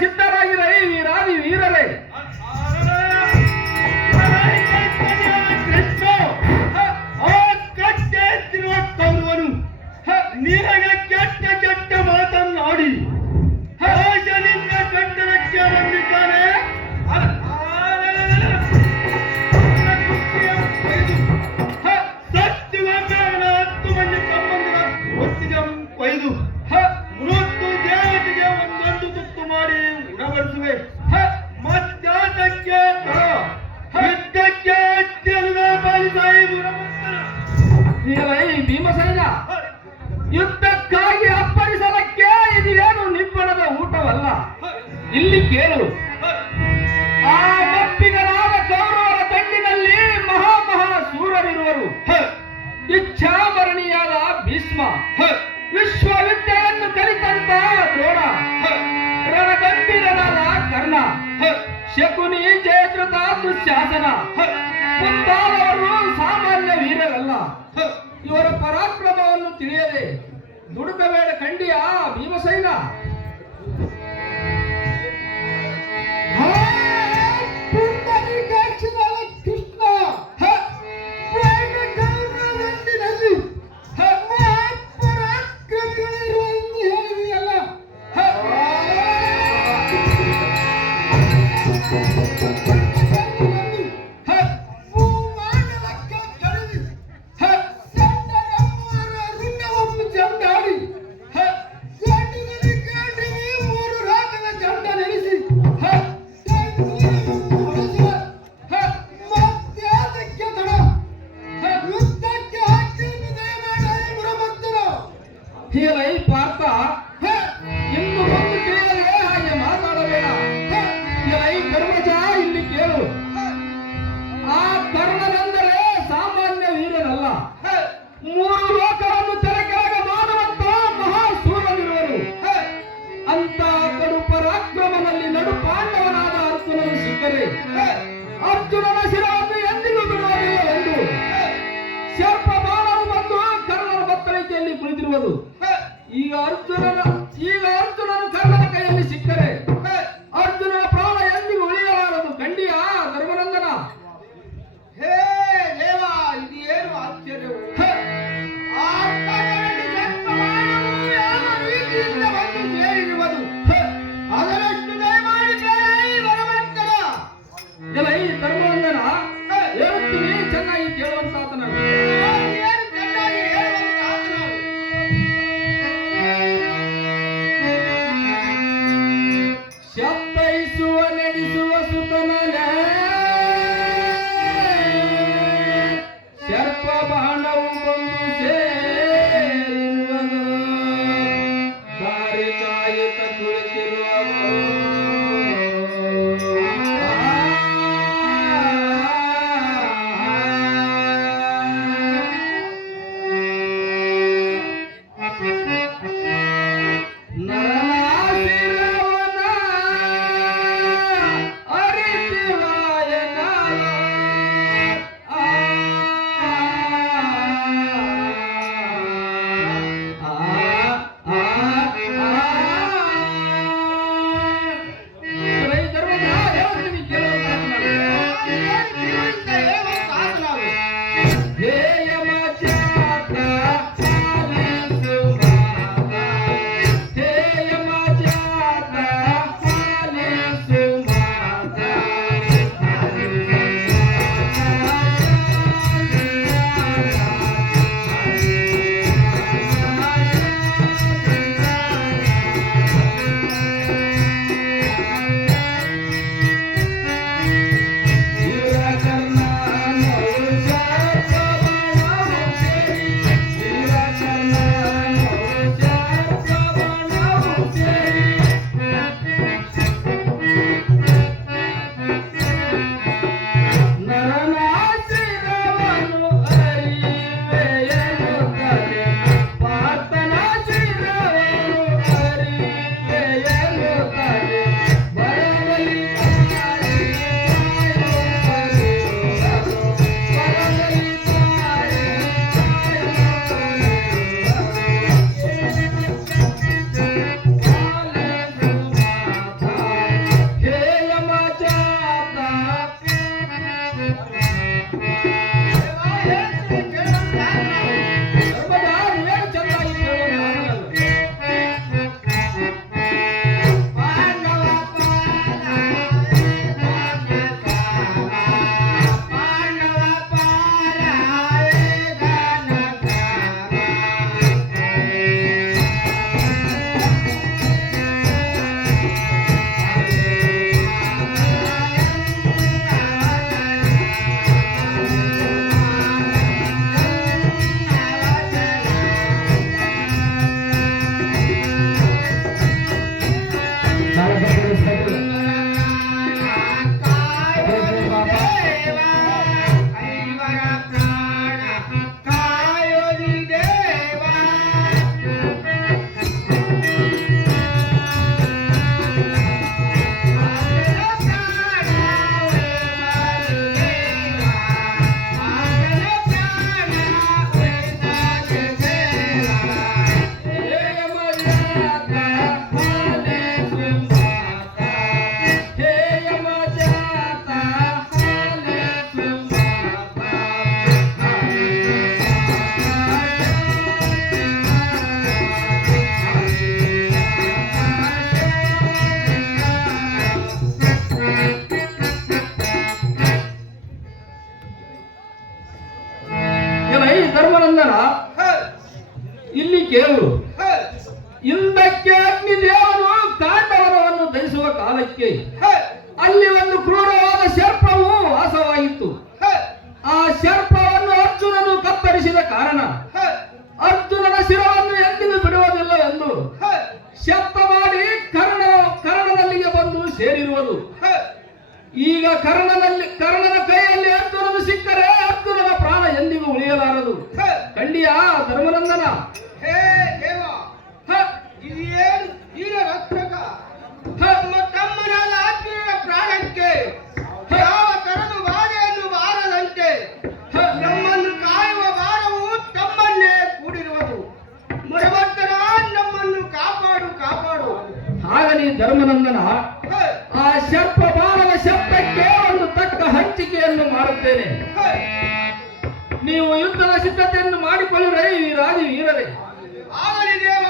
சித்தராயிரை ராதி வீரரை. ಇಲ್ಲಿ ಕೇಳು. ಆ ಕಪ್ಪಿಗರಾದ ಕೌರವರ ತಂಡಿನಲ್ಲಿ ಮಹಾ ಮಹಾ ಸೂರರಿರುವರು. ಇಚ್ಛಾಮರಣಿಯಾದ ಭೀಷ್ಮ. ವಿಶ್ವವಿದ್ಯೆಯನ್ನು ಕಲಿತಂತ ದ್ರೋಣ. ರಣಗಂಭೀರನಾದ ಕರ್ಣ. ಶಕುನಿ ಜಯದ್ರತ ದುಶಾಸನ ಮುಂತಾದವರು ಸಾಮಾನ್ಯ ವೀರರಲ್ಲ. ಇವರ ಪರಾಕ್ರಮವನ್ನು ತಿಳಿಯದೆ ದುಡುಕಬೇಡ ಖಂಡಿಯ ಭೀಮಸೈನ. తెలియదు ఈ అర్జున ఈ ಹ, ಇಲ್ಲಿ ಕೇಳು. ಇಂದಕ್ಕೆ ಅಗ್ನಿ ದೇವನು ಕಾಂಡವರವನ್ನು ಧರಿಸುವ ಕಾಲಕ್ಕೆ. ಅಲ್ಲಿ ಒಂದು ಕ್ರೂರವಾದ ಸರ್ಪವು ವಾಸವಾಗಿತ್ತು. ಆ ಸರ್ಪವನ್ನು ಅರ್ಜುನನು ಕತ್ತರಿಸಿದ ಕಾರಣ ಅರ್ಜುನನ ಶಿರವನ್ನು ಎಂದಿಗೂ ಬಿಡುವುದಿಲ್ಲ ಎಂದು ಶಬ್ದ ಮಾಡಿ ಕರ್ಣ ಕರ್ಣದಲ್ಲಿಗೆ ಬಂದು ಸೇರಿರುವುದು. ಈಗ ಕರ್ಣನಲ್ಲಿ ಕರ್ಣನ ಕೈಯಲ್ಲಿ ಧರ್ಮನಂದನ ನೀವು ಯುದ್ಧದ ಸಿದ್ಧತೆಯನ್ನು ಮಾಡಿಕೊಳ್ಳುವರೇ ವೀರಾದಿ ವೀರರೇ. ಆಗಲಿ ದೇವ.